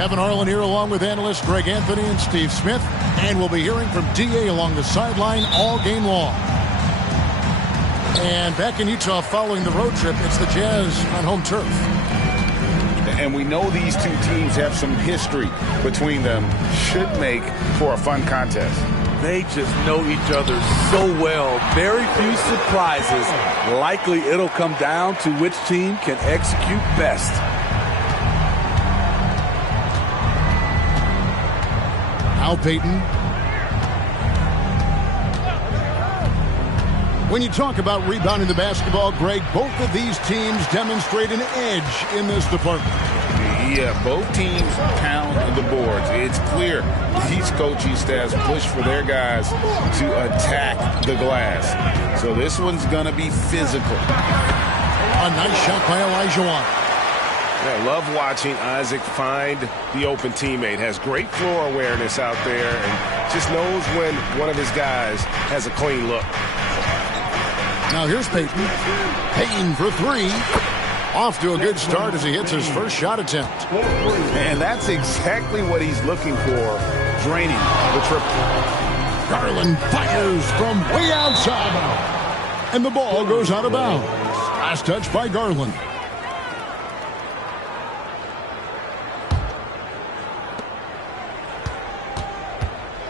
Kevin Harlan here along with analysts Greg Anthony and Steve Smith. And we'll be hearing from D.A. along the sideline all game long. And back in Utah following the road trip, it's the Jazz on home turf. And we know these two teams have some history between them. Should make for a fun contest. They just know each other so well. Very few surprises. Likely it'll come down to which team can execute best. Al Payton. When you talk about rebounding the basketball, Greg, both of these teams demonstrate an edge in this department. Yeah, both teams pound the boards. It's clear these coaching staffs push for their guys to attack the glass. So this one's going to be physical. A nice shot by Olajuwon. I love watching Isaac find the open teammate. Has great floor awareness out there and just knows when one of his guys has a clean look. Now here's Payton. Payton for three. Off to a good start as he hits his first shot attempt. And that's exactly what he's looking for, draining the triple. Garland fires from way outside. And the ball goes out of bounds. Last touch by Garland.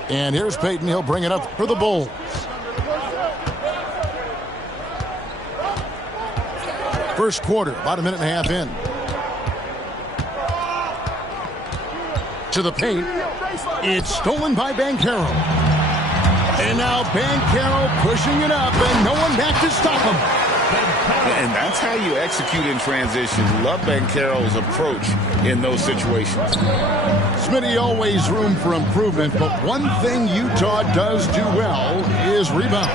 And here's Payton. He'll bring it up for the Bulls. First quarter, about a minute and a half in. To the paint. It's stolen by Banchero. And now Banchero pushing it up, and no one back to stop him. And that's how you execute in transition. Love Banchero's approach in those situations. Smitty, always room for improvement, but one thing Utah does do well is rebound.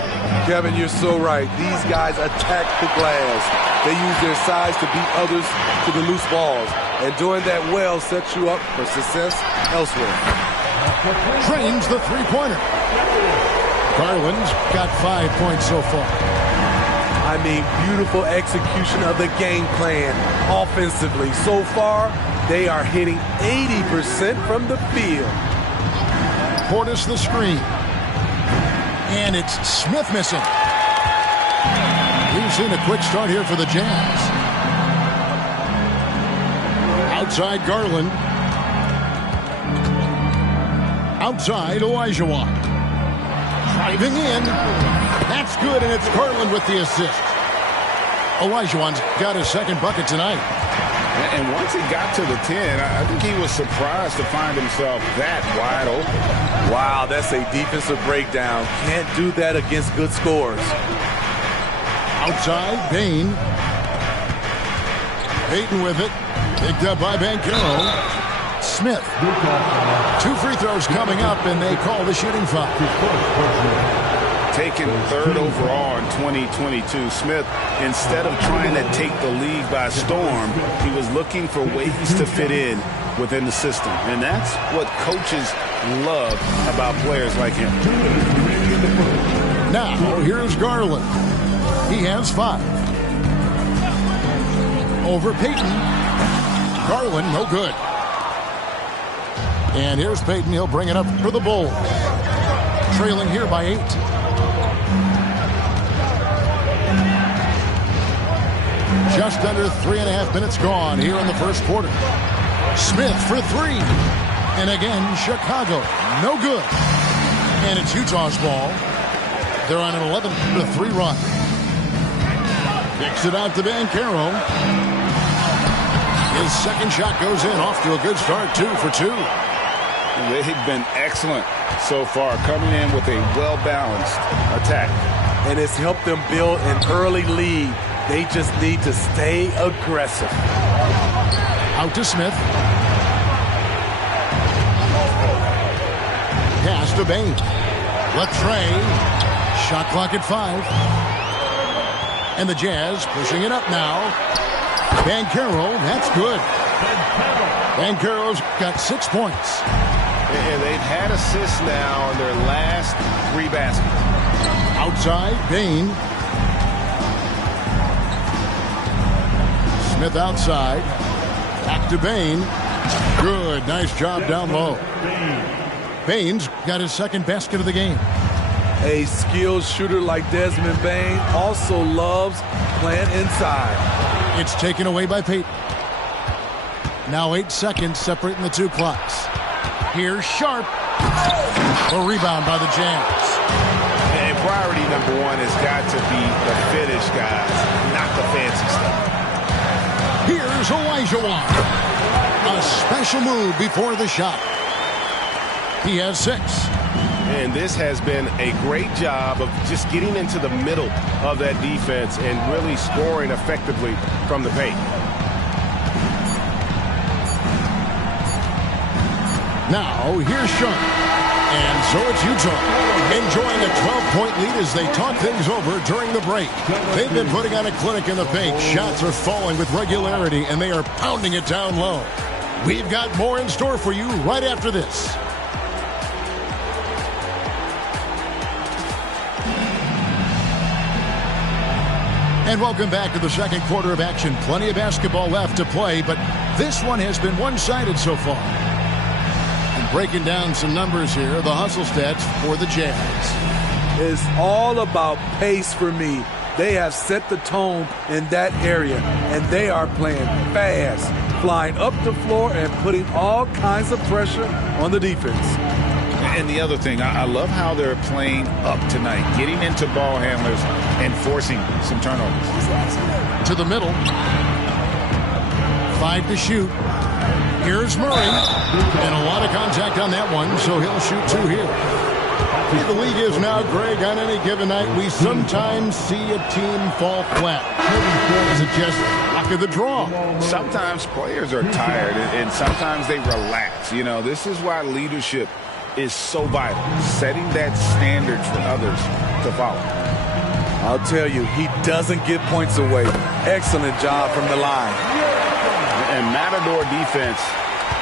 Kevin, you're so right. These guys attack the glass. They use their size to beat others to the loose balls. And doing that well sets you up for success elsewhere. Trains the three-pointer. Garland's got 5 points so far. I mean, beautiful execution of the game plan offensively. So far, they are hitting 80% from the field. Portis the screen. And it's Smith missing. We've seen a quick start here for the Jazz. Outside Garland. Outside Olajuwon. Driving in. That's good, and it's Garland with the assist. Olajuwon's got his second bucket tonight. And once he got to the 10, I think he was surprised to find himself that wide open. Wow, that's a defensive breakdown. Can't do that against good scores. Outside, Bane. Payton with it. Picked up by Banchero. Smith. 2 free throws coming up, and they call the shooting foul. Taken third overall in 2022, Smith, instead of trying to take the league by storm, he was looking for ways to fit in within the system. And that's what coaches love about players like him. Now, here's Garland. He has 5. Over Payton. Garland, no good. And here's Payton. He'll bring it up for the Bulls. Trailing here by 8. Just under 3.5 minutes gone here in the first quarter. Smith for 3. And again, Chicago, no good. And it's Utah's ball. They're on an 11-3 run. Kicks it out to Banchero. His second shot goes in, off to a good start, 2 for 2. They've been excellent so far, coming in with a well-balanced attack. And it's helped them build an early lead. They just need to stay aggressive. Out to Smith. pass to Bane. Latrey. Shot clock at 5. And the Jazz pushing it up now. Banchero, that's good. Banchero's got 6 points. And they've had assists now in their last 3 baskets. Outside, Bane. Smith outside. Back to Bane. Good. Nice job down low. Bane's got his second basket of the game. A skilled shooter like Desmond Bane also loves playing inside. It's taken away by Payton. Now 8 seconds separating the 2 clocks. Here's Sharp. A rebound by the Jazz. And priority number 1 has got to be the finish, guys, not the fancy stuff. Here's Olajuwon. A special move before the shot. He has 6. And this has been a great job of just getting into the middle of that defense and really scoring effectively from the paint. Now, here's Sharp. And so it's Utah, enjoying a 12-point lead as they talk things over during the break. They've been putting on a clinic in the paint. Shots are falling with regularity, and they are pounding it down low. We've got more in store for you right after this. And welcome back to the second quarter of action. Plenty of basketball left to play, but this one has been one-sided so far. And breaking down some numbers here, the hustle stats for the Jazz. It's all about pace for me. They have set the tone in that area, and they are playing fast, flying up the floor and putting all kinds of pressure on the defense. And the other thing, I love how they're playing up tonight, getting into ball handlers and forcing some turnovers. To the middle. 5 to shoot. Here's Murray. And a lot of contact on that one, so he'll shoot 2 here. The league is now, Greg, on any given night, we sometimes see a team fall flat. Is it just luck of the draw? Sometimes players are tired, and sometimes they relax. You know, this is why leadership is so vital, setting that standard for others to follow. I'll tell you, he doesn't give points away. Excellent job from the line. And Matador defense,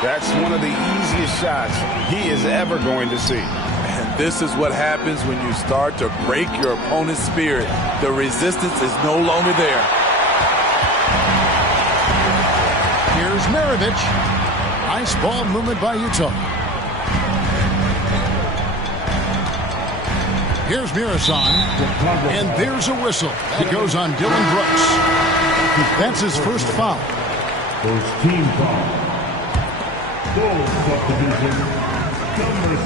that's one of the easiest shots he is ever going to see. And this is what happens when you start to break your opponent's spirit. The resistance is no longer there. Here's Maravich. Nice ball movement by Utah. Here's Mirasan, and there's a whistle. It goes on Dylan Brooks. That's his first foul. First team foul.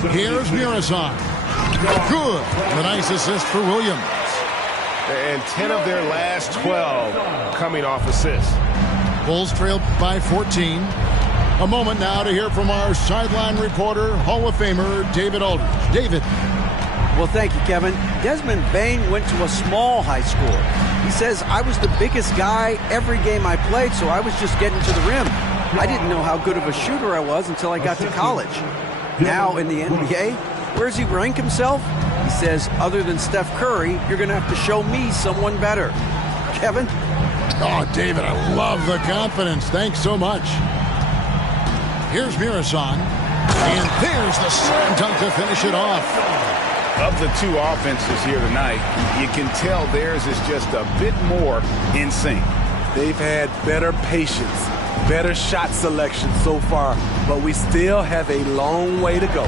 Here's Mirasan. Good. A nice assist for Williams. And 10 of their last 12 coming off assists. Bulls trail by 14. A moment now to hear from our sideline reporter, Hall of Famer David Aldridge. David. Well, thank you, Kevin. Desmond Bane went to a small high school. He says, I was the biggest guy every game I played, so I was just getting to the rim. I didn't know how good of a shooter I was until I got to college. Now in the NBA, where does he rank himself? He says, other than Steph Curry, you're going to have to show me someone better. Kevin? Oh, David, I love the confidence. Thanks so much. Here's Mirasan. And there's the slam dunk to finish it off. Of the 2 offenses here tonight, you can tell theirs is just a bit more in sync. They've had better patience, better shot selection so far, but we still have a long way to go.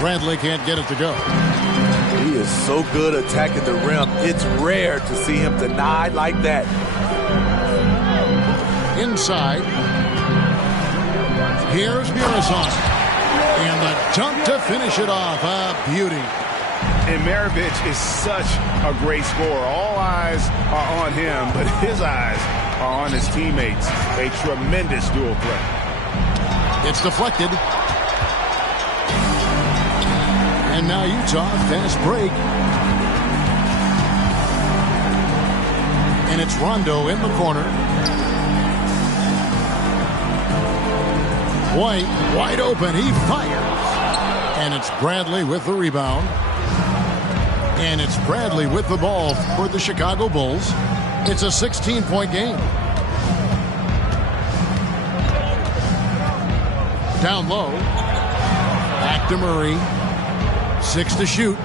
Bradley can't get it to go. He is so good attacking the rim. It's rare to see him denied like that. Inside. Here's Mirasan. And the dunk to finish it off. A beauty. And Maravich is such a great scorer. All eyes are on him, but his eyes are on his teammates. A tremendous dual threat. It's deflected. And now Utah, fast break. And it's Rondo in the corner. White, wide open. He fires. And it's Bradley with the rebound. And it's Bradley with the ball for the Chicago Bulls. It's a 16-point game. Down low. Back to Murray. 6 to shoot. 2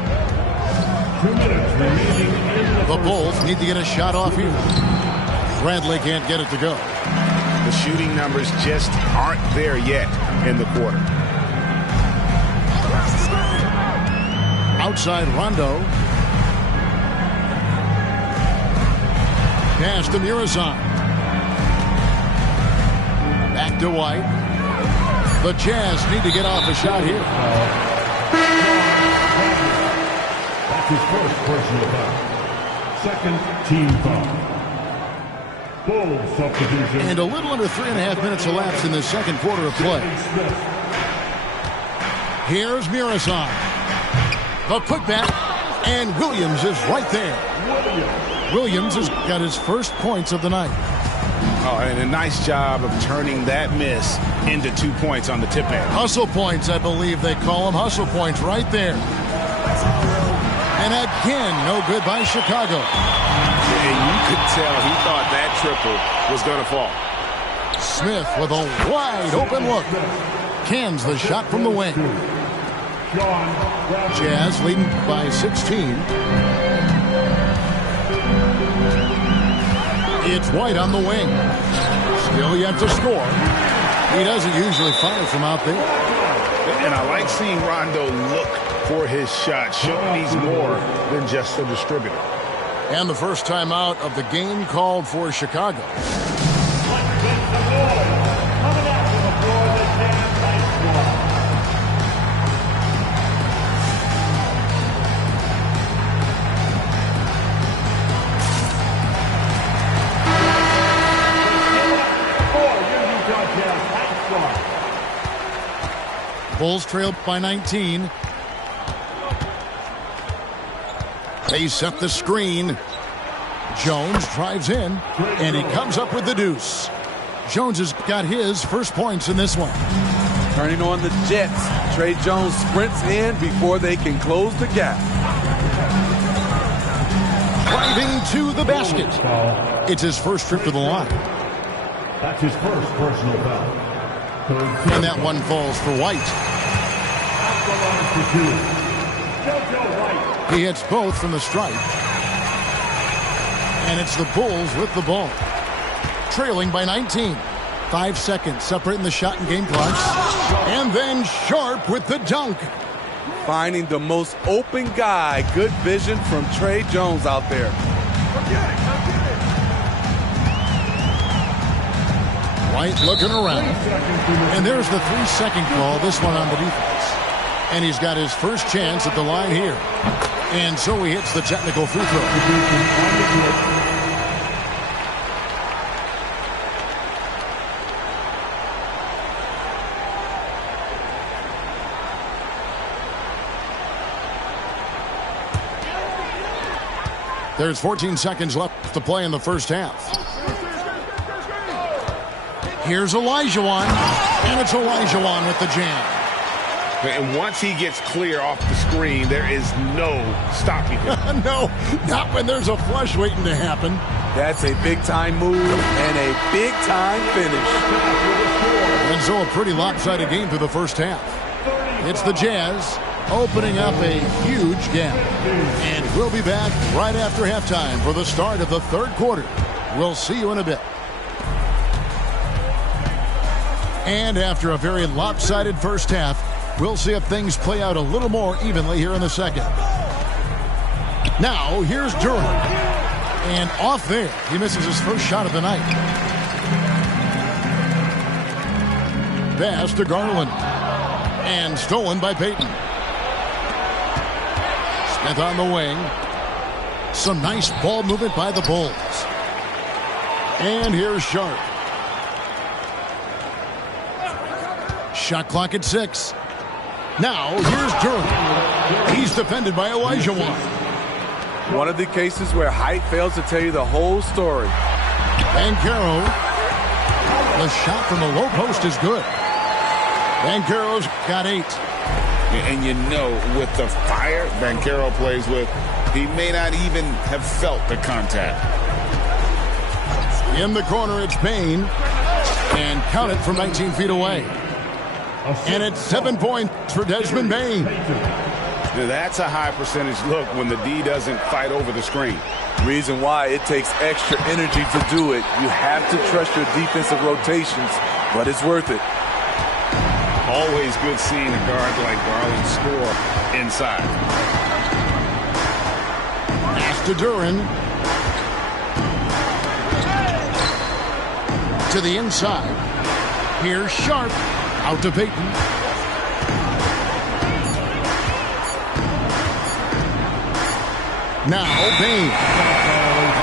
minutes remaining in the The Bulls need to get a shot off here. Bradley can't get it to go. The shooting numbers just aren't there yet in the quarter. Outside Rondo. Pass to Murazan. Back to White. The Jazz need to get off a shot here. That's his first personal foul. Second team foul. Bulls substitution. And a little under 3.5 minutes elapsed in the second quarter of play. Here's Murazan. The putback, and Williams is right there. Williams has got his first points of the night. Oh, and a nice job of turning that miss into 2 points on the tip hand. Hustle points, I believe they call them. Hustle points right there. And again, no good by Chicago. And you could tell he thought that triple was going to fall. Smith with a wide open look. Cans the shot from the wing. Jazz leading by 16. It's White on the wing. Still yet to score. He doesn't usually fire from out there. And I like seeing Rondo look for his shot, showing he's more than just a distributor. And the first time out of the game called for Chicago. Bulls trail by 19. They set the screen. Jones drives in, and he comes up with the deuce. Jones has got his first points in this one. Turning on the Jets. Tre Jones sprints in before they can close the gap. Driving to the basket. It's his first trip to the line. That's his first personal foul. And that one falls for White. He hits both from the stripe. And it's the Bulls with the ball. Trailing by 19. 5 seconds separating the shot and game clocks. And then Sharp with the dunk. Finding the most open guy. Good vision from Tre Jones out there. White looking around. And there's the 3-second call. This one on the defense. And he's got his first chance at the line here. And so he hits the technical free throw. There's 14 seconds left to play in the first half. Here's Olajuwon, and it's Olajuwon with the jam. And once he gets clear off the screen, there is no stopping him. No, not when there's a flush waiting to happen. That's a big-time move and a big-time finish. And so a pretty lopsided game through the first half. It's the Jazz opening up a huge gap. And we'll be back right after halftime for the start of the third quarter. We'll see you in a bit. And after a very lopsided first half, we'll see if things play out a little more evenly here in the second. Now, here's Durham. And off there, he misses his first shot of the night. Pass to Garland. And stolen by Payton. Smith on the wing. Some nice ball movement by the Bulls. And here's Sharp. Shot clock at 6. Now, here's Durham. He's defended by Olajuwon. One of the cases where height fails to tell you the whole story. Banchero. The shot from the low post is good. Banchero's got 8. And you know, with the fire Banchero plays with, he may not even have felt the contact. In the corner, it's Bane. And count it from 19 feet away. And it's 7 points for Desmond Bane. That's a high percentage look when the D doesn't fight over the screen. Reason why it takes extra energy to do it. You have to trust your defensive rotations, but it's worth it. Always good seeing a guard like Garland score inside. Pass to Duren. To the inside. Here's Sharp. Out to Payton. Now Bane.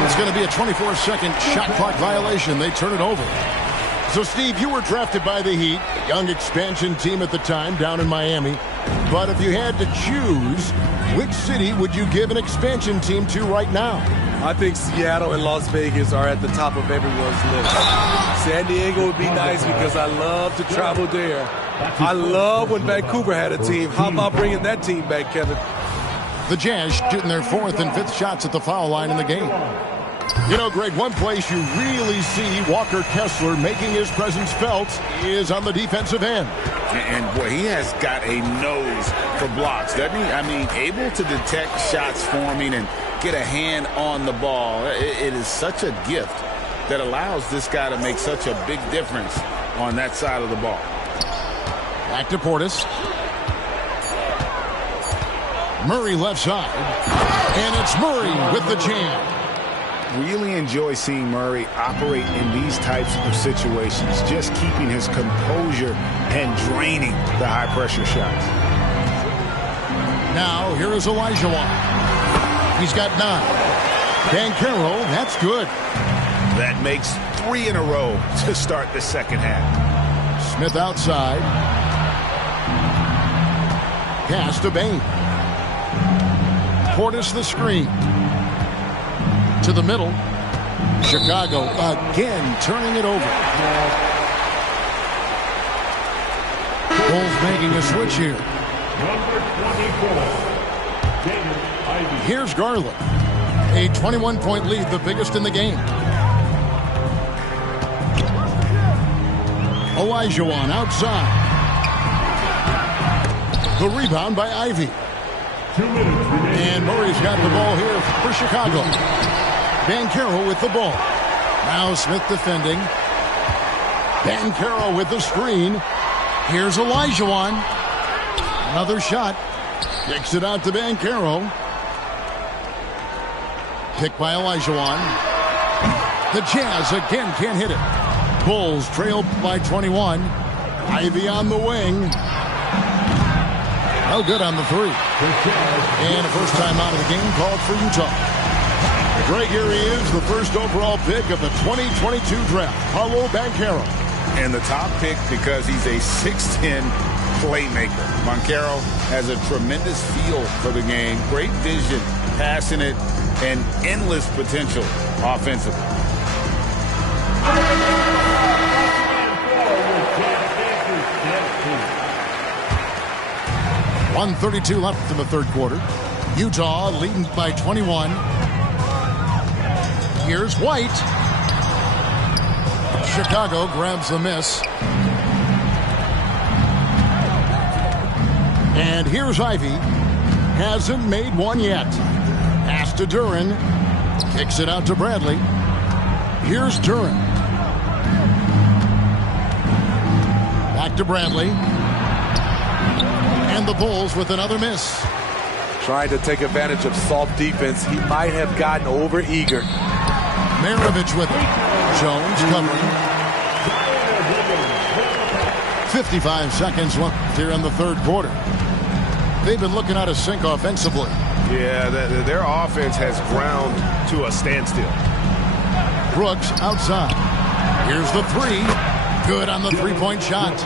It's going to be a 24-second shot clock violation. They turn it over. So, Steve, you were drafted by the Heat, a young expansion team at the time down in Miami. But if you had to choose, which city would you give an expansion team to right now? I think Seattle and Las Vegas are at the top of everyone's list. San Diego would be nice because I love to travel there. I love when Vancouver had a team. How about bringing that team back, Kevin? The Jazz shooting their 4th and 5th shots at the foul line in the game. You know, Greg, one place you really see Walker Kessler making his presence felt is on the defensive end. And boy, he has got a nose for blocks, doesn't he? I mean, able to detect shots forming and get a hand on the ball. It is such a gift that allows this guy to make such a big difference on that side of the ball. Back to Portis. Murray left side. And it's Murray with the jam. Really enjoy seeing Murray operate in these types of situations, just keeping his composure and draining the high-pressure shots. Now, here is Olajuwon. He's got 9. Banchero, that's good. That makes 3 in a row to start the second half. Smith outside. Pass to Bane. Portis the screen. To the middle. Chicago again turning it over. Bulls making a switch here. Number 24. Here's Garland. A 21-point lead, the biggest in the game. Olajuwon outside. The rebound by Ivy. 2 minutes remaining. And Murray's got the ball here for Chicago. Banchero with the ball. Now Smith defending. Banchero with the screen. Here's Olajuwon. Another shot. Kicks it out to Banchero. Picked by Olajuwon. The Jazz again can't hit it. Bulls trail by 21. Ivy on the wing. No good on the 3. And a first time out of the game called for Utah. Greg, here he is, the first overall pick of the 2022 draft, Paolo Banchero. And the top pick because he's a 6'10 playmaker. Banchero has a tremendous feel for the game, great vision, passionate, and endless potential offensively. 1:32 left in the third quarter. Utah leading by 21. Here's White. Chicago grabs the miss. And here's Ivy. Hasn't made one yet. Pass to Duren. Kicks it out to Bradley. Here's Duren. Back to Bradley. And the Bulls with another miss. Trying to take advantage of soft defense. He might have gotten over eager. Maravich with it. Jones covering. 55 seconds left here in the third quarter. They've been looking out of sync offensively. Yeah, their offense has ground to a standstill. Brooks outside. Here's the 3. Good on the three-point shot.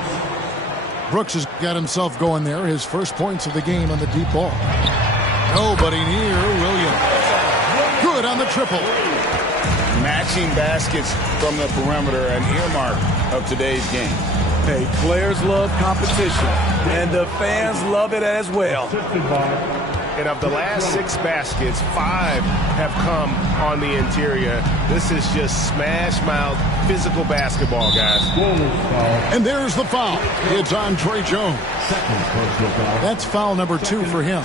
Brooks has got himself going there. His first points of the game on the deep ball. Nobody near Williams. Good on the triple. Matching baskets from the perimeter, an earmark of today's game. Hey, players love competition, and the fans love it as well. And of the last 6 baskets, 5 have come on the interior. This is just smash mouth physical basketball, guys. And there's the foul. It's on Tre Jones. That's foul number 2 for him.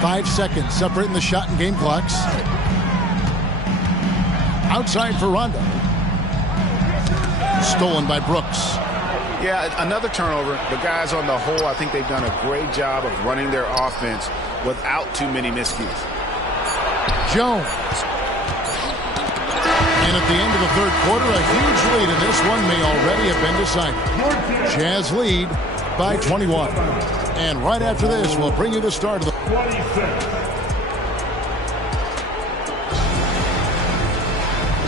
5 seconds separating the shot and game clocks. Outside for Rondo. Stolen by Brooks. Yeah, another turnover. The guys on the whole, I think they've done a great job of running their offense without too many miscues. Jones. And at the end of the third quarter, a huge lead, and this one may already have been decided. Jazz lead by 21. And right after this, we'll bring you the start of the... 26.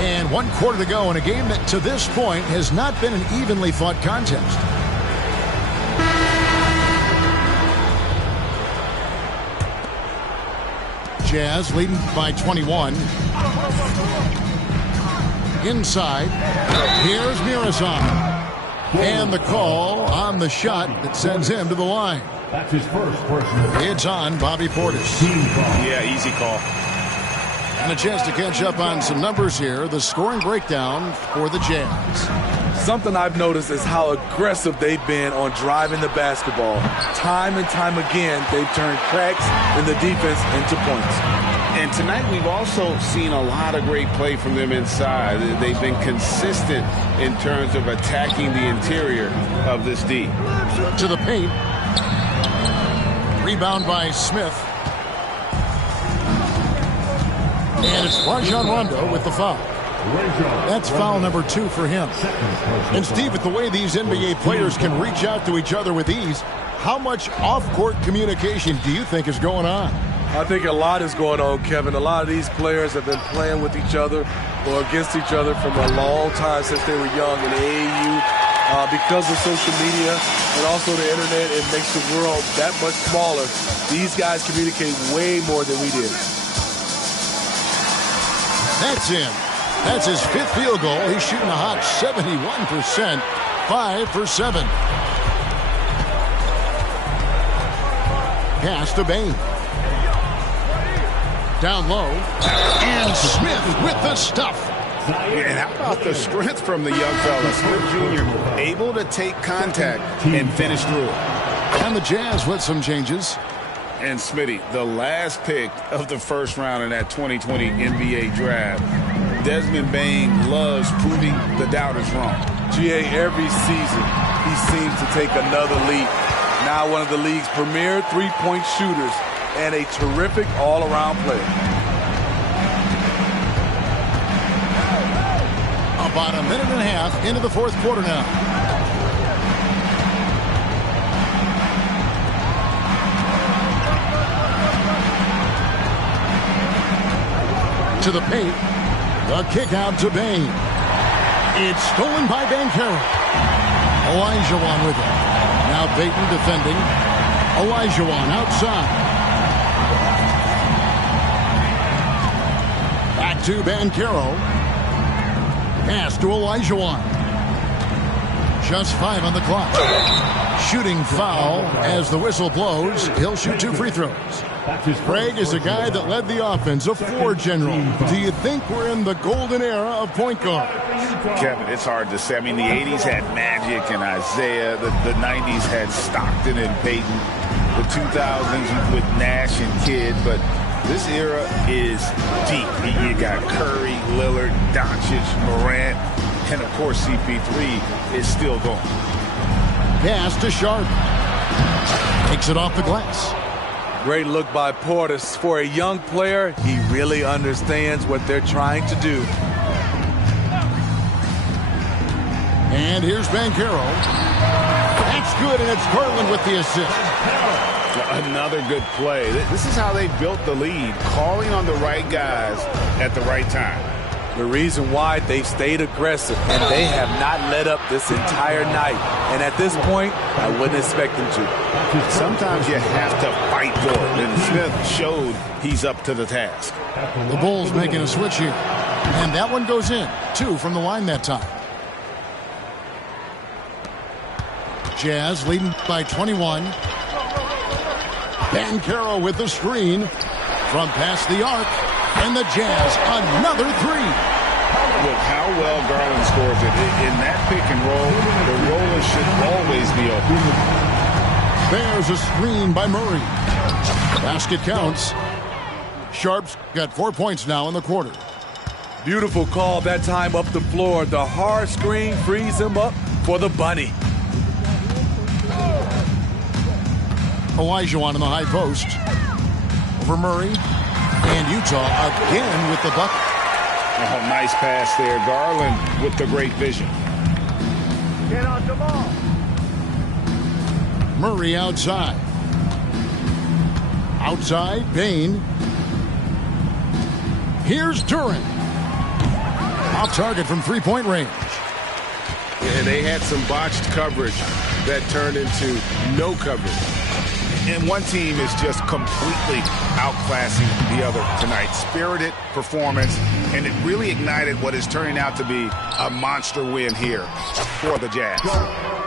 And 1 quarter to go in a game that to this point has not been an evenly fought contest. Jazz leading by 21. Inside. Here's Miroslav. And the call on the shot that sends him to the line. That's his first personal. It's on Bobby Portis. Yeah, easy call. And a chance to catch up on some numbers here. The scoring breakdown for the Jazz. Something I've noticed is how aggressive they've been on driving the basketball. Time and time again, they've turned cracks in the defense into points. And tonight we've also seen a lot of great play from them inside. They've been consistent in terms of attacking the interior of this D. To the paint. Rebound by Smith. And it's Rajon Rondo with the foul. That's foul number 2 for him. And Steve, with the way these NBA players can reach out to each other with ease, how much off-court communication do you think is going on? I think a lot is going on, Kevin. A lot of these players have been playing with each other or against each other from a long time since they were young in AAU. Because of social media and also the internet, it makes the world that much smaller. These guys communicate way more than we did. That's in. That's his 5th field goal. He's shooting a hot 71%. 5 for 7. Pass to Bane. Down low. And Smith with the stuff. And how about the strength from the young fella? Smith Jr. able to take contact and finish through it. And the Jazz with some changes. And Smitty, the last pick of the first round in that 2020 NBA draft. Desmond Bane loves proving the doubters wrong. GA, every season he seems to take another leap. Now one of the league's premier three-point shooters and a terrific all-around player. About a minute and a half into the fourth quarter now. To the paint. The kick out to Bane. It's stolen by Banchero. Olajuwon with it. Now Payton defending. Olajuwon outside. Back to Banchero. Pass to Olajuwon. Just 5 on the clock. Shooting foul as the whistle blows. He'll shoot 2 free throws. Craig is a guy that led the offense, a floor general. Do you think we're in the golden era of point guard? Kevin, it's hard to say. I mean, the 80s had Magic and Isaiah. The 90s had Stockton and Payton. The 2000s with Nash and Kidd. But this era is deep. You got Curry, Lillard, Doncic, Morant, and, of course, CP3 is still going. Pass to Sharp. Takes it off the glass. Great look by Portis. For a young player, he really understands what they're trying to do. And here's Banchero. That's good, and it's Garland with the assist. Another good play. This is how they built the lead, calling on the right guys at the right time. The reason why they've stayed aggressive, and they have not let up this entire night. And at this point, I wouldn't expect them to. Sometimes you have to fight for it, and Smith showed he's up to the task. The Bulls making a switch here. And that one goes in. 2 from the line that time. Jazz leading by 21. Banchero with the screen from past the arc. And the Jazz, another three. Look how well Garland scores it. In that pick and roll, the roller should always be open. There's a screen by Murray. Basket counts. Sharp's got 4 points now in the quarter. Beautiful call that time up the floor. The hard screen frees him up for the bunny. Olajuwon in the high post. Over Murray. And Utah again with the bucket. Oh, nice pass there. Garland with the great vision. Get on the ball. Murray outside. Outside, Bane. Here's Duren. Off target from three-point range. And they had some botched coverage that turned into no coverage. And one team is just completely outclassing the other tonight. Spirited performance, and it really ignited what is turning out to be a monster win here for the Jazz.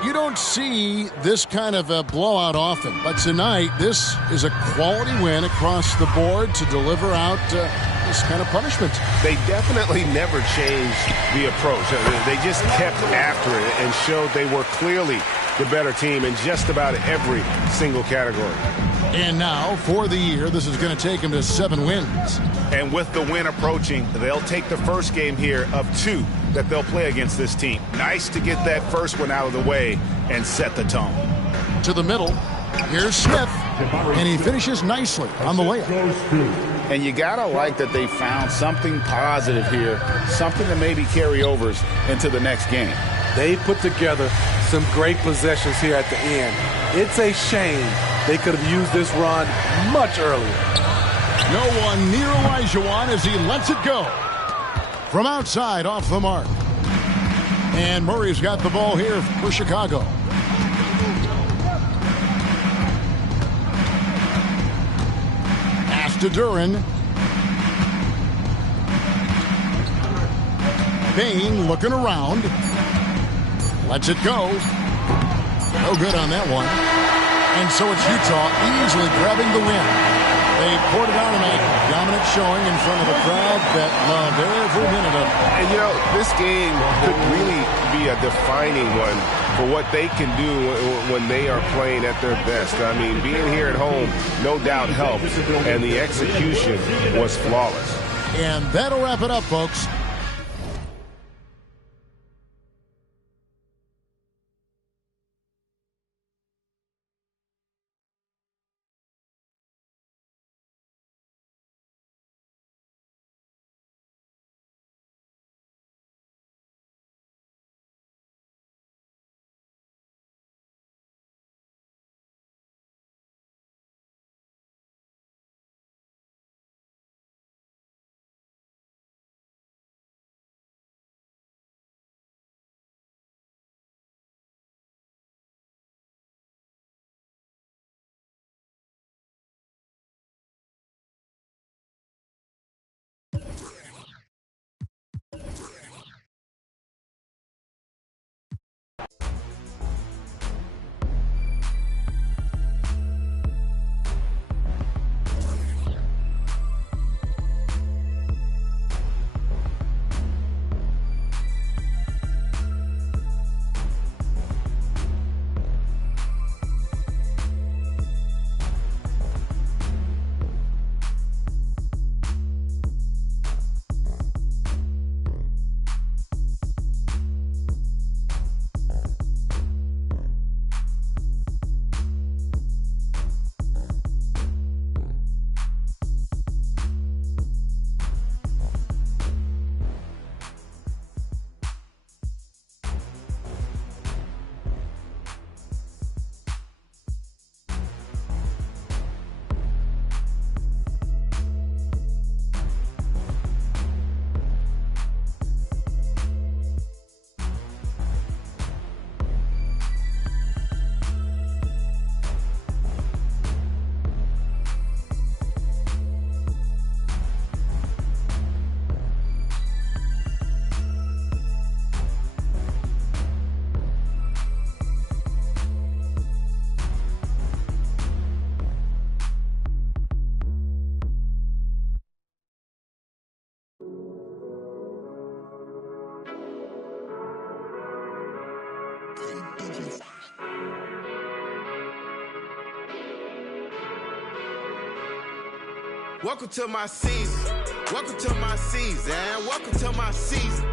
You don't see this kind of a blowout often, but tonight this is a quality win across the board to deliver out this kind of punishment. They definitely never changed the approach. They just kept after it and showed they were clearly the better team in just about every single category. And now, for the year, this is going to take them to 7 wins. And with the win approaching, they'll take the first game here of 2 that they'll play against this team. Nice to get that first one out of the way and set the tone. To the middle, here's Smith, and he finishes nicely on the layup. And you gotta like that they found something positive here, something to maybe carry overs into the next game. They put together some great possessions here at the end. It's a shame they could have used this run much earlier. No one near Olajuwon as he lets it go. From outside, off the mark. And Murray's got the ball here for Chicago. Pass to Duren. Bane looking around. Lets it go. No good on that one. And so it's Utah easily grabbing the win. They poured it out in a dominant showing in front of a crowd that loved every minute of it. And, you know, this game could really be a defining one for what they can do when they are playing at their best. I mean, being here at home, no doubt helps, and the execution was flawless. And that'll wrap it up, folks. Welcome to my season. Welcome to my season. Welcome to my season.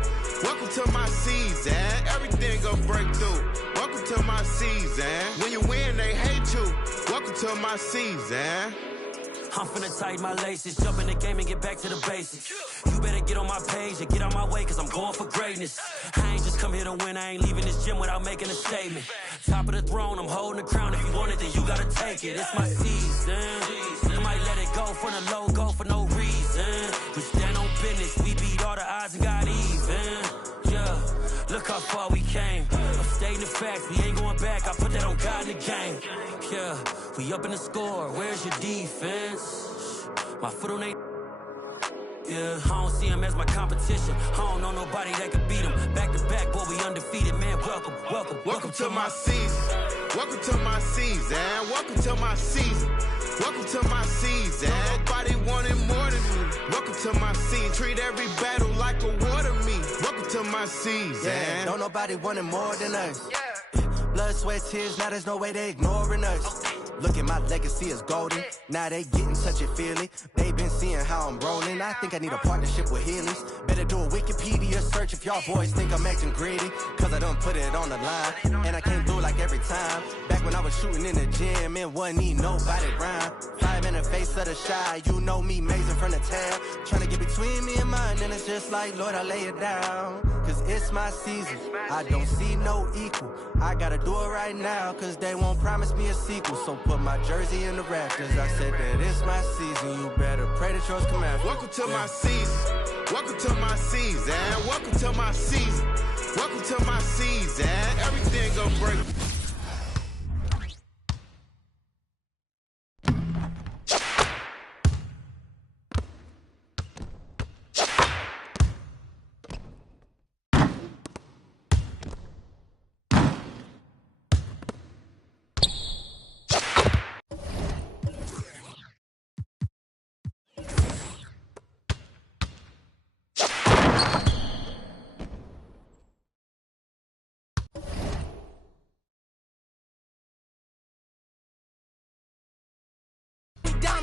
Welcome to my season. Everything gon' break through. Welcome to my season. When you win, they hate you. Welcome to my season. I'm finna tighten my laces, jump in the game and get back to the basics. You better get on my page and get out my way, cause I'm going for greatness. I ain't just come here to win, I ain't leaving this gym without making a statement. Top of the throne, I'm holding the crown. If you want it, then you gotta take it. It's my season. You might let it go for the logo for no reason. We stand on business, we beat all the odds and got even. Yeah, look how far we came. I'm stating the facts, we ain't going back. I put that on God in the game. Yeah, we up in the score. Where's your defense? My foot on they. Yeah, I don't see him as my competition. I don't know nobody that could beat him. Back to back, boy, we undefeated, man. Welcome to my season. Welcome to my season. Welcome to my season. Welcome to my season. Nobody wanted more than me. Welcome to my season. Treat every battle like a war to me. Welcome to my season. Yeah, don't nobody want it more than us. Blood, sweat, tears, now there's no way they ignoring us. Look at my legacy is golden. Now they getting touchy-feely. They been seeing how I'm rolling. I think I need a partnership with Healy's. Better do a Wikipedia search if y'all boys think I'm acting greedy. Cause I done put it on the line. And I can't do it like every time. Back when I was shooting in the gym, it wasn't need nobody rhyme. 5 in the face of the shy. You know me, mazing from the town. Trying to get between me and mine. And it's just like, Lord, I lay it down. Cause it's my season. I don't see no equal. I gotta do it right now. Cause they won't promise me a sequel. So put my jersey in the rafters. I said that it's my season. You better pray that yours come after. Welcome to my season. Welcome to my season. Welcome to my season. Welcome to my season. Everything gon' break.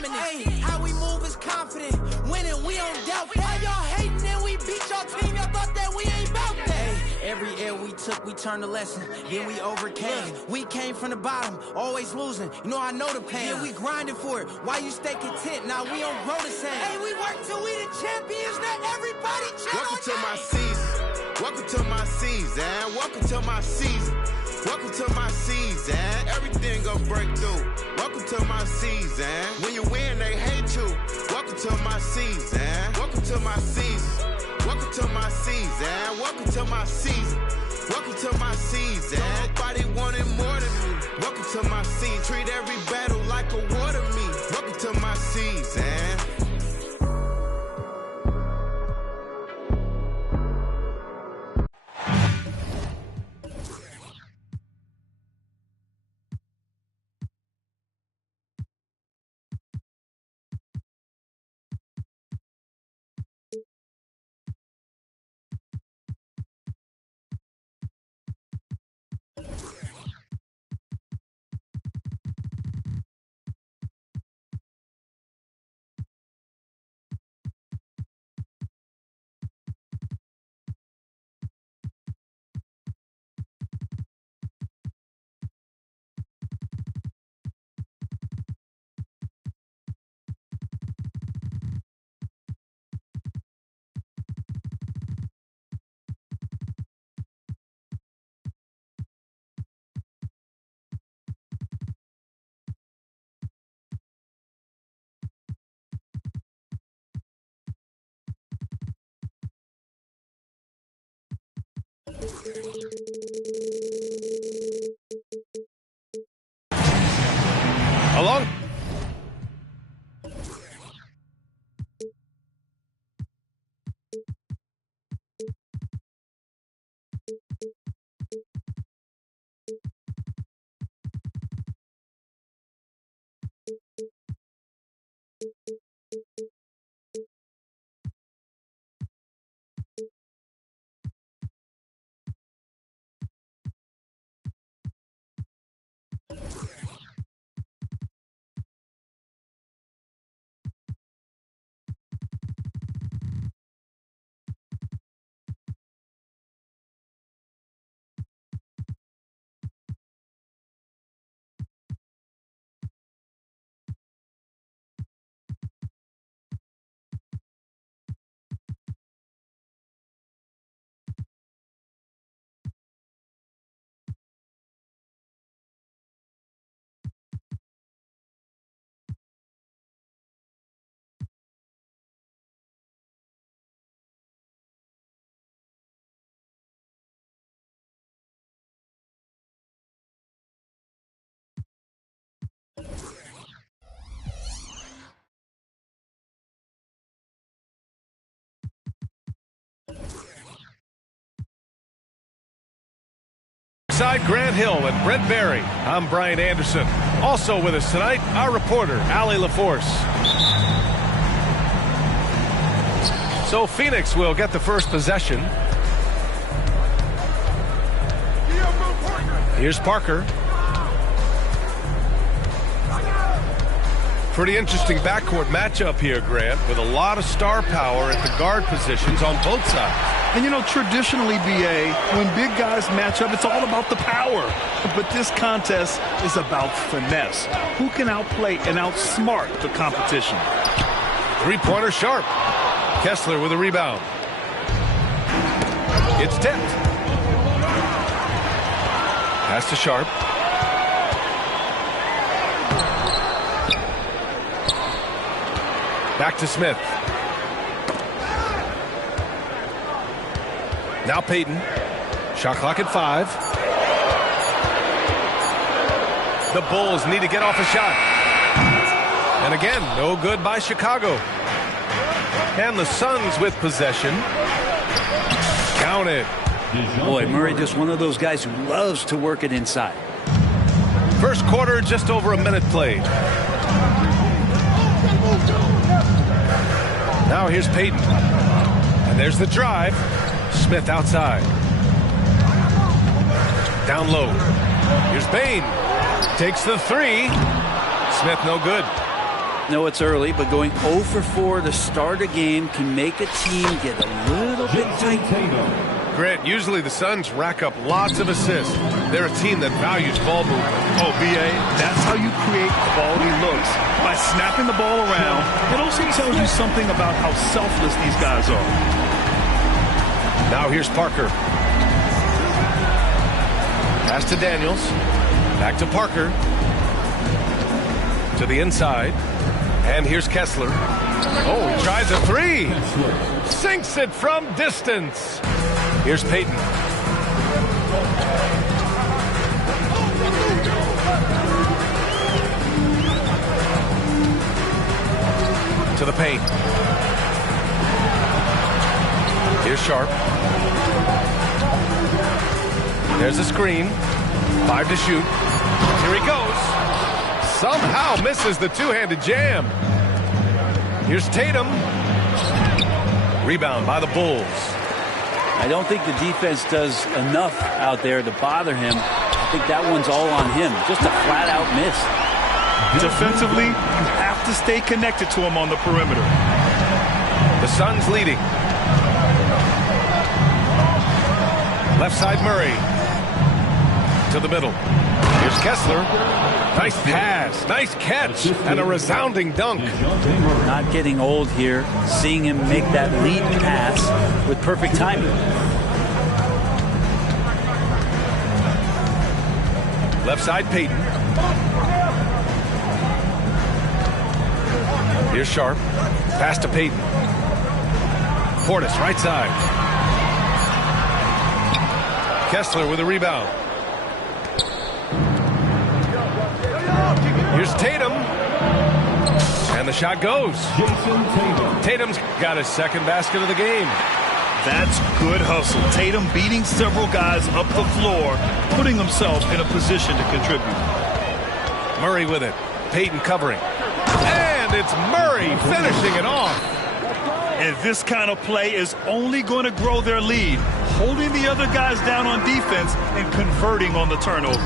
Hey, how we move is confident. Winning, we don't doubt that. Why y'all hating and we beat y'all team? Y'all thought that we ain't bout that. Hey, every L we took, we turned a lesson. Then we overcame. We came from the bottom, always losing. You know I know the pain. Yeah, we grinding for it. Why you stay content? Now we don't grow the same. Hey, we work till we the champions. Not everybody check. Welcome to my season. Welcome to my season. Welcome to my season. Welcome to my season. Everything gon' break through. Welcome to my season. When you win, they hate you. Welcome to my season. Welcome to my season. Welcome to my season. Welcome to my season. Welcome to my season. Nobody wanted more than me. Welcome to my season. Treat every battle like a war to me. Welcome to my season. Along. Side Grant Hill and Brent Barry. I'm Brian Anderson. Also with us tonight, our reporter, Allie LaForce. So Phoenix will get the first possession. Here's Parker. Pretty interesting backcourt matchup here, Grant, with a lot of star power at the guard positions on both sides. And, you know, traditionally, B.A., when big guys match up, it's all about the power. But this contest is about finesse. Who can outplay and outsmart the competition? Three-pointer Sharp. Kessler with a rebound. It's tipped. Pass to Sharp. Back to Smith. Now Payton. Shot clock at 5. The Bulls need to get off a shot. And again, no good by Chicago. And the Suns with possession. Count it. Boy, Murray just one of those guys who loves to work it inside. First quarter, just over a minute played. Now here's Payton. And there's the drive. Smith outside. Down low. Here's Bane. Takes the 3. Smith no good. No, it's early, but going 0 for 4 to start a game can make a team get a little bit tight. Grant, usually the Suns rack up lots of assists. They're a team that values ball movement. Oh, B.A., that's how you create quality looks. By snapping the ball around, it also tells you something about how selfless these guys are. Now here's Parker. Pass to Daniels. Back to Parker. To the inside. And here's Kessler. Oh, he tries a 3. Sinks it from distance. Here's Payton. To the paint. Here's Sharp. There's a screen. 5 to shoot. Here he goes. Somehow misses the two-handed jam. Here's Tatum. Rebound by the Bulls. I don't think the defense does enough out there to bother him. I think that one's all on him. Just a flat-out miss. Defensively, you have to stay connected to him on the perimeter. The Suns leading. Left side Murray. To the middle. Here's Kessler. Nice pass. Nice catch. And a resounding dunk. Not getting old here. Seeing him make that lead pass with perfect timing. Left side Payton. Here's Sharp. Pass to Payton. Portis right side. Kessler with a rebound. Here's Tatum. And the shot goes. Tatum's got his second basket of the game. That's good hustle. Tatum beating several guys up the floor, putting himself in a position to contribute. Murray with it. Payton covering. And it's Murray finishing it off. And this kind of play is only going to grow their lead, holding the other guys down on defense and converting on the turnover.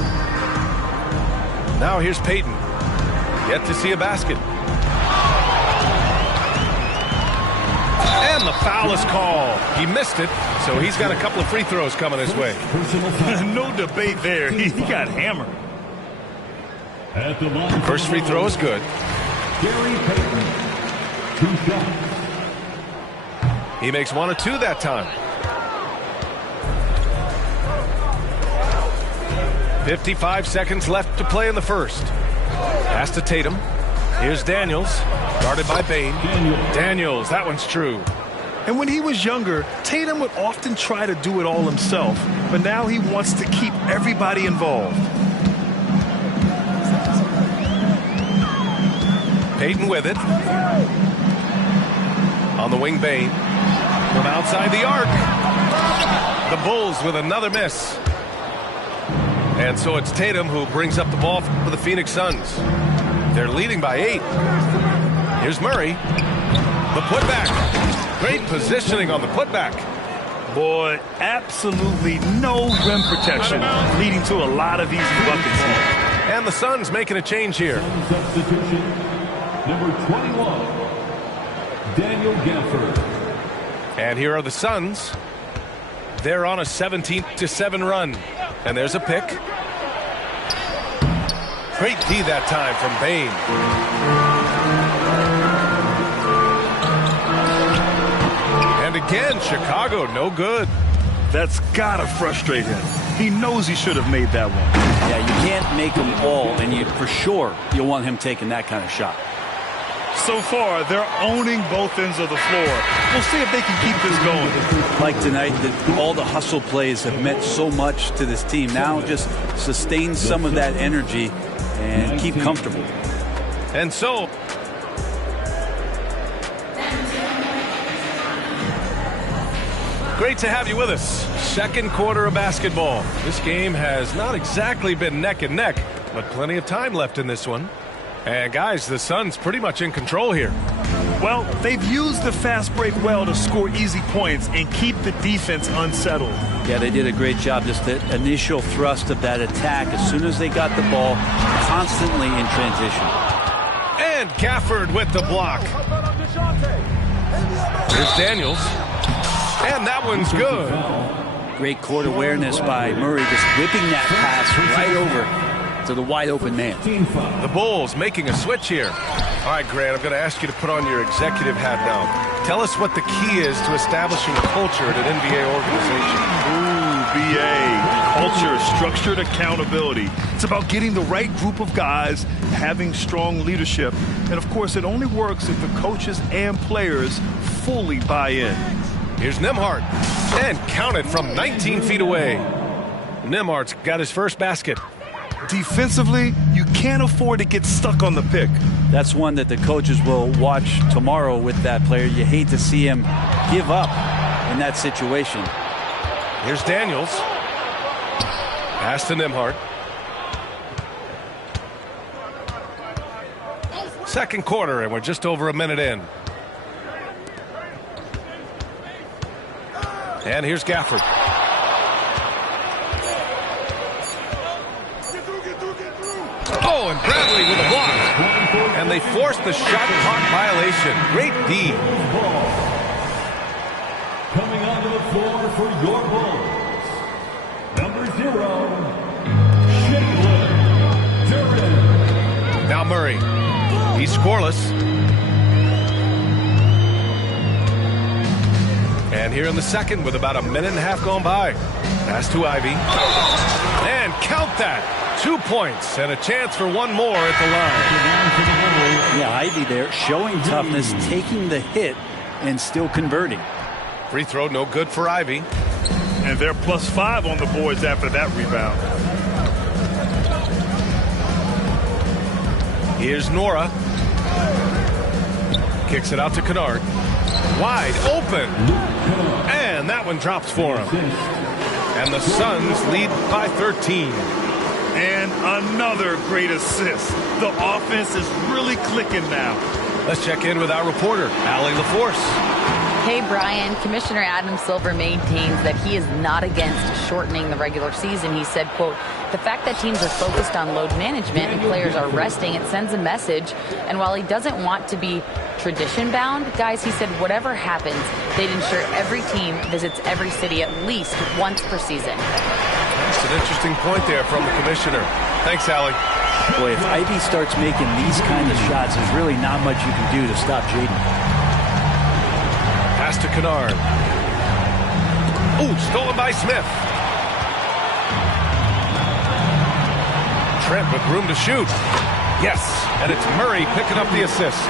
Now here's Payton. Yet to see a basket. And the foul is called. He missed it, so he's got a couple of free throws coming his way. No debate there. He got hammered. First free throw is good. Gary Payton, 2 shots. He makes 1 of 2 that time. 55 seconds left to play in the first. Pass to Tatum. Here's Daniels. Guarded by Bane. Daniels, that one's true. And when he was younger, Tatum would often try to do it all himself. But now he wants to keep everybody involved. Payton with it. On the wing, Bane. From outside the arc. The Bulls with another miss. And so it's Tatum who brings up the ball for the Phoenix Suns. They're leading by 8. Here's Murray. The putback. Great positioning on the putback. Boy, absolutely no rim protection, leading to a lot of easy buckets here. And the Suns making a change here. Substitution, number 21, Daniel Gafford. And here are the Suns. They're on a 17-7 run. And there's a pick. Great D that time from Bane. And again, Chicago, no good. That's gotta frustrate him. He knows he should have made that one. Yeah, you can't make them all, and for sure you'll want him taking that kind of shot. So far, they're owning both ends of the floor. We'll see if they can keep this going. Like tonight, all the hustle plays have meant so much to this team. Now just sustain some of that energy and keep comfortable. And so great to have you with us. Second quarter of basketball. This game has not exactly been neck and neck, but plenty of time left in this one. And guys, the Suns pretty much in control here. Well, they've used the fast break well to score easy points and keep the defense unsettled. Yeah, they did a great job. Just the initial thrust of that attack as soon as they got the ball, constantly in transition. And Gafford with the block. Here's Daniels. And that one's good. Great court awareness by Murray, just whipping that pass right over to the wide open man. The Bulls making a switch here. All right, Grant, I'm going to ask you to put on your executive hat now. Tell us what the key is to establishing a culture at an NBA organization. Ooh, BA. Culture, structured accountability. It's about getting the right group of guys, having strong leadership. And, of course, it only works if the coaches and players fully buy in. Here's Nembhard. And counted from 19 feet away. Nembhard's got his first basket. Defensively, you can't afford to get stuck on the pick. That's one that the coaches will watch tomorrow with that player. You hate to see him give up in that situation. Here's Daniels. Pass to Nembhard. Second quarter, and we're just over a minute in. And here's Gafford. Oh, and Bradley with a block. And they forced the shot clock violation. Great D. Coming onto the floor for your Bulls, number 0, Shaylin Duren. Now Murray. He's scoreless. And here in the second with about a minute and a half gone by. Pass to Ivy. And count that. 2 points and a chance for one more at the line. Yeah, Ivy there showing toughness, taking the hit, and still converting. Free throw no good for Ivy. And they're +5 on the boards after that rebound. Here's Nora. Kicks it out to Kennard. Wide open. And that one drops for him. And the Suns lead by 13. And another great assist. The offense is really clicking now. Let's check in with our reporter, Allie LaForce. Hey, Brian. Commissioner Adam Silver maintains that he is not against shortening the regular season. He said, quote, the fact that teams are focused on load management and players are resting, it sends a message. And while he doesn't want to be tradition-bound, guys, he said whatever happens, they'd ensure every team visits every city at least once per season. That's an interesting point there from the commissioner. Thanks, Allie. Boy, if Ivy starts making these kind of shots, there's really not much you can do to stop Jaden. Pass to Kennard. Ooh, stolen by Smith. Trent with room to shoot. Yes, and it's Murray picking up the assist.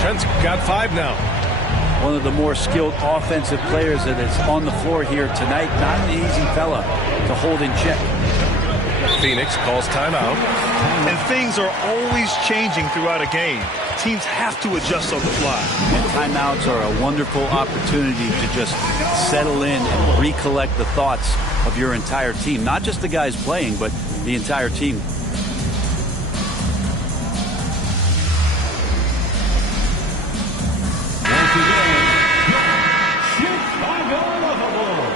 Trent's got 5 now. One of the more skilled offensive players that is on the floor here tonight. Not an easy fella to hold in check. Phoenix calls timeout. And things are always changing throughout a game. Teams have to adjust on the fly. And timeouts are a wonderful opportunity to just settle in and recollect the thoughts of your entire team. Not just the guys playing, but the entire team. Once again, Chicago Bulls.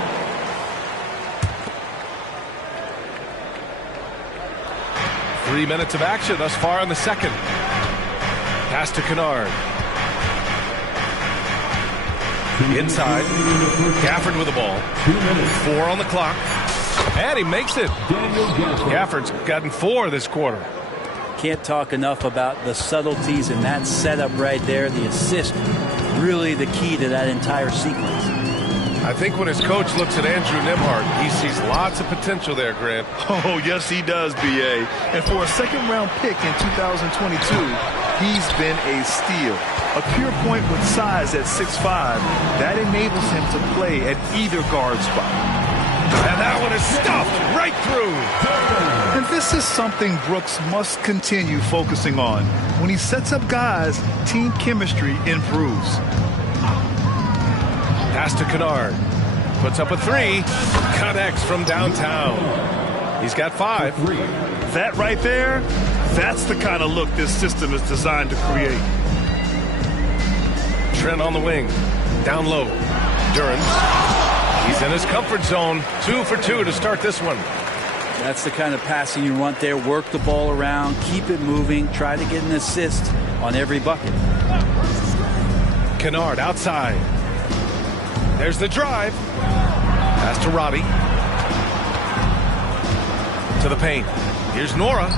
3 minutes of action thus far in the second. Pass to Kennard. Inside. Gafford with the ball. 4 on the clock. And he makes it. Gafford's gotten 4 this quarter. Can't talk enough about the subtleties in that setup right there. The assist, really the key to that entire sequence. I think when his coach looks at Andrew Nembhard, he sees lots of potential there, Grant. Oh, yes, he does, B.A. And for a second-round pick in 2022, he's been a steal. A pure point with size at 6'5", that enables him to play at either guard spot. And that one is stuffed right through. And this is something Brooks must continue focusing on. When he sets up guys, team chemistry improves. Pass to Kennard. Puts up a 3. Connects from downtown. He's got 5. That right there, that's the kind of look this system is designed to create. Trent on the wing. Down low. Durant. He's in his comfort zone. 2 for 2 to start this one. That's the kind of passing you want there. Work the ball around. Keep it moving. Try to get an assist on every bucket. Kennard outside. There's the drive. Pass to Roddy. To the paint. Here's Nora.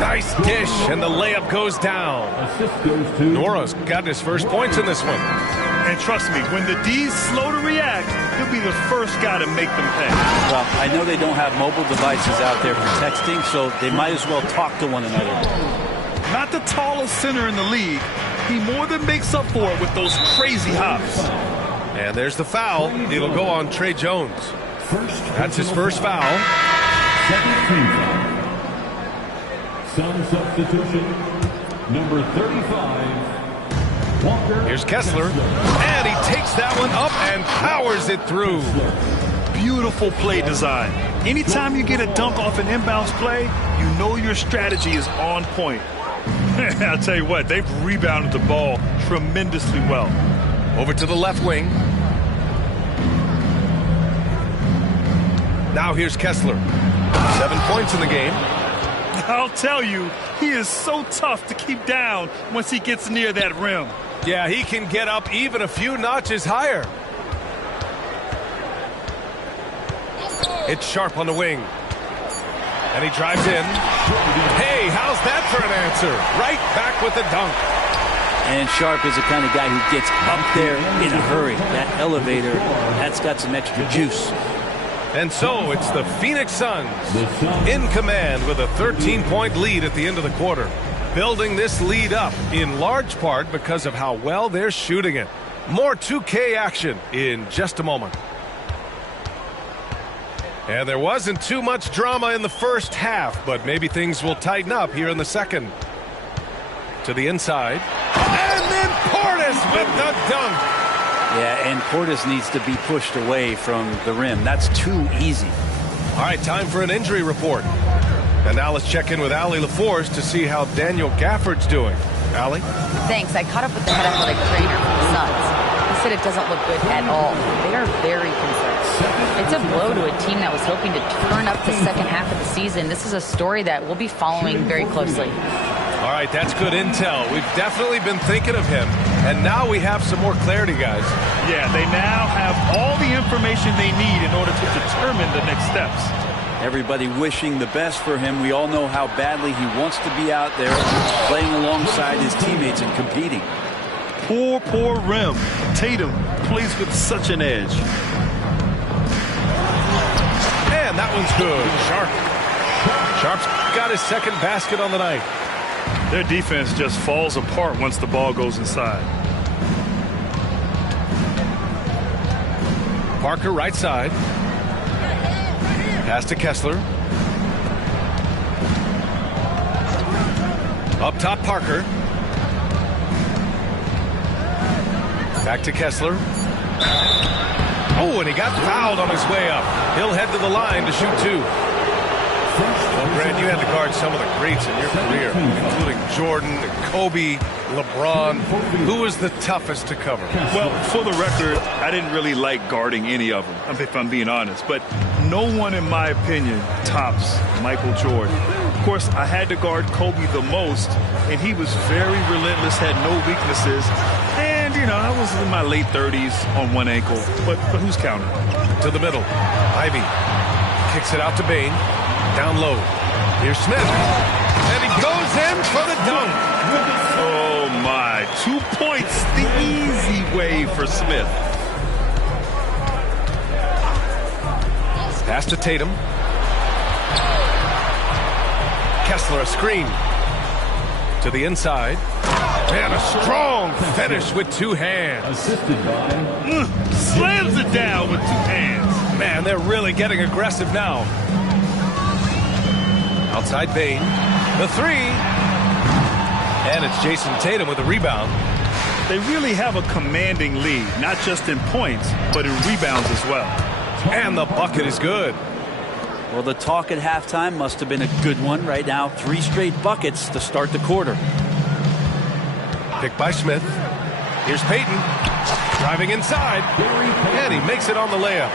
Nice dish, and the layup goes down. Nora's gotten his first points in this one. And trust me, when the D's slow to react, he'll be the first guy to make them pay. Well, I know they don't have mobile devices out there for texting, so they might as well talk to one another. Not the tallest center in the league. He more than makes up for it with those crazy hops. And there's the foul. It'll go on Trey Jones. That's his first foul. Second team foul. Some substitution. Number 35. Walker. Here's Kessler. And he takes that one up and powers it through. Beautiful play design. Anytime you get a dunk off an inbounds play, you know your strategy is on point. I'll tell you what, they've rebounded the ball tremendously well. Over to the left wing. Now here's Kessler. 7 points in the game. I'll tell you, he is so tough to keep down once he gets near that rim. Yeah, he can get up even a few notches higher. It's Sharp on the wing. And he drives in. Hey, how's that for an answer? Right back with the dunk. And Sharp is the kind of guy who gets up there in a hurry. That elevator, that's got some extra juice. And so it's the Phoenix Suns in command with a 13-point lead at the end of the quarter. Building this lead up in large part because of how well they're shooting it. More 2K action in just a moment. And there wasn't too much drama in the first half, but maybe things will tighten up here in the second. To the inside. And then Portis with the dunk. Yeah, and Portis needs to be pushed away from the rim. That's too easy. All right, time for an injury report. And now let's check in with Allie LaForce to see how Daniel Gafford's doing. Allie? Thanks. I caught up with the head athletic trainer for the Suns. He said it doesn't look good at all. They are very concerned. It's a blow to a team that was hoping to turn up the second half of the season. This is a story that we'll be following very closely. All right, that's good intel. We've definitely been thinking of him. And now we have some more clarity, guys. Yeah, they now have all the information they need in order to determine the next steps. Everybody wishing the best for him. We all know how badly he wants to be out there playing alongside his teammates and competing. Poor rim. Tatum plays with such an edge. And that one's good. Sharp's got his second basket on the night. Their defense just falls apart once the ball goes inside. Parker right side. Pass to Kessler. Up top, Parker. Back to Kessler. Oh, and he got fouled on his way up. He'll head to the line to shoot 2. Well, Grant, you had to guard some of the greats in your career, including Jordan, Kobe, LeBron. Who was the toughest to cover? Well, for the record, I didn't really like guarding any of them, if I'm being honest. But no one, in my opinion, tops Michael Jordan. Of course, I had to guard Kobe the most, and he was very relentless, had no weaknesses. And, you know, I was in my late 30s on one ankle. But who's counting? To the middle. Ivy kicks it out to Bane. Down low. Here's Smith. And he goes in for the dunk. Oh, my. 2 points the easy way for Smith. Pass to Tatum. Kessler, a screen. To the inside. And a strong finish with 2 hands. Slams it down with 2 hands. Man, they're really getting aggressive now. Outside Bane. The 3. And it's Jason Tatum with a rebound. They really have a commanding lead, not just in points, but in rebounds as well. And the bucket is good. Well, the talk at halftime must have been a good one. Right now, 3 straight buckets to start the quarter. Picked by Smith. Here's Payton. Driving inside. And he makes it on the layup.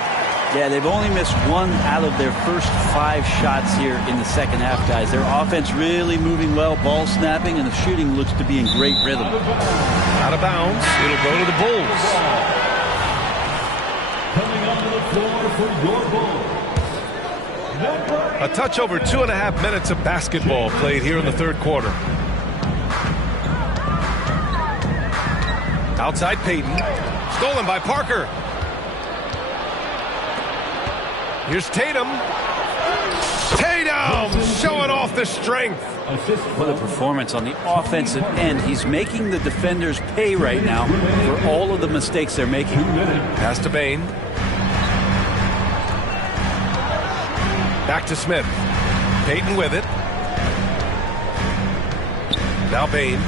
Yeah, they've only missed 1 out of their first 5 shots here in the second half, guys. Their offense really moving well, ball snapping, and the shooting looks to be in great rhythm. Out of bounds. It'll go to the Bulls. Coming onto the floor for your Bulls. A touch over 2.5 minutes of basketball played here in the third quarter. Outside Payton. Stolen by Parker. Here's Tatum. Tatum showing off the strength. What a performance on the offensive end. He's making the defenders pay right now for all of the mistakes they're making. Pass to Bane. Back to Smith. Payton with it. Now Bane.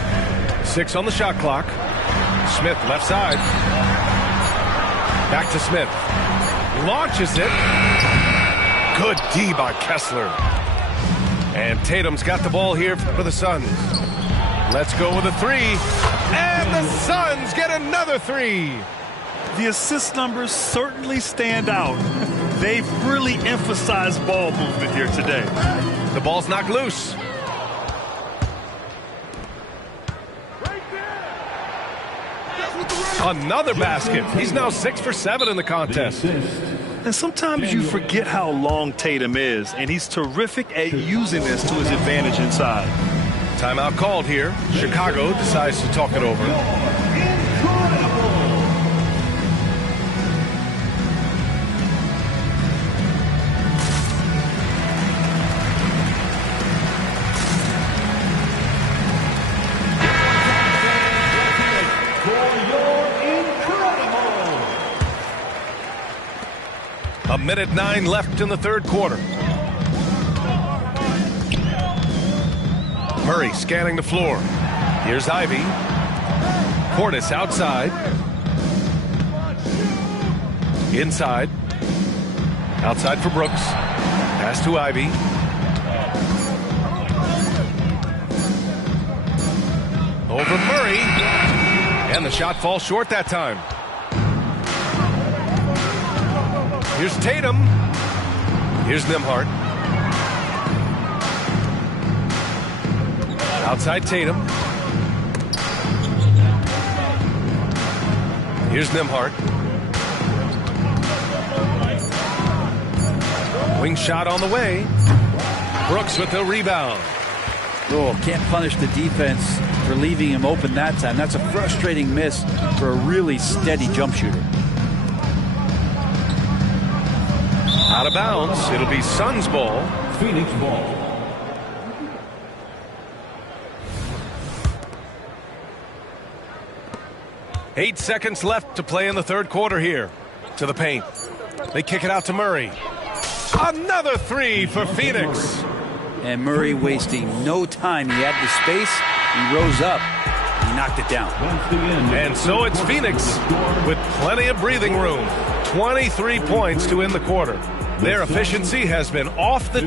6 on the shot clock. Smith left side. Back to Smith. Launches it. Good D by Kessler. And Tatum's got the ball here for the Suns. Let's go with a 3. And the Suns get another 3. The assist numbers certainly stand out. They've really emphasized ball movement here today. The ball's knocked loose. Another basket. He's now 6 for 7 in the contest. And sometimes you forget how long Tatum is, and he's terrific at using this to his advantage inside. Timeout called here. Chicago decides to talk it over. A minute 9 left in the third quarter. Murray scanning the floor. Here's Ivy. Portis outside. Inside. Outside for Brooks. Pass to Ivy. Over Murray. And the shot falls short that time. Here's Tatum. Here's Nembhard. Outside Tatum. Here's Nembhard. Wing shot on the way. Brooks with the rebound. Oh, can't punish the defense for leaving him open that time. That's a frustrating miss for a really steady jump shooter. Out of bounds. It'll be Suns ball. Phoenix ball. Eight seconds left to play in the third quarter here. To the paint. They kick it out to Murray. Another 3 for Phoenix. And Murray wasting no time. He had the space. He rose up. He knocked it down. And so it's Phoenix with plenty of breathing room. 23 points to end the quarter. Their efficiency has been off the...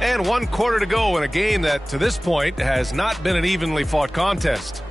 And 1 quarter to go in a game that, to this point, has not been an evenly fought contest.